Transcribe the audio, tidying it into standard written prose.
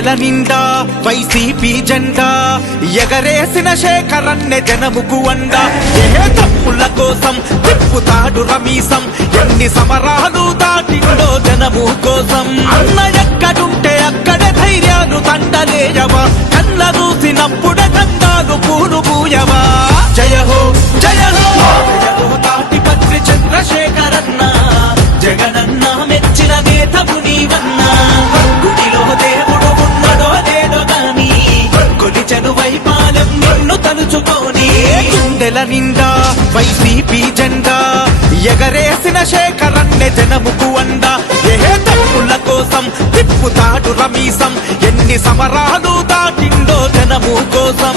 గుండెల నిండా వైసీపీ జెండా ఎగరేసిన శేఖరన్నె జనముకు అండ. ఏ తప్పుల కోసం తిప్పుతాడు రమీసం, ఎన్ని సమరాలు దాటిందో జనము కోసం. అన్న ఎక్కడుంటే అక్కడే ధైర్యాలు తండలేయవా, కళ్ళ చూసినప్పుడే దండాలు పూలు పూయవా. జయ హో జయ హో జయ హో తాటిపత్రి చంద్రశేఖరన్న, జగనన్న మెచ్చిన నేతవు నీవన్నా. గుడిలో దేవుడు ఉన్నడో లేడో గాని కొలిచెను వైపాలెం నిన్ను తలుచుకోని. గుండెల నిండా వైసీపీ జెండా ఎగరేసిన శేఖరన్నె జనముకు అండ. ఏ తప్పుల కోసం తిప్పుతాడు రమీసం, ఎన్ని సమరాలు దాటిండో జనము కోసం.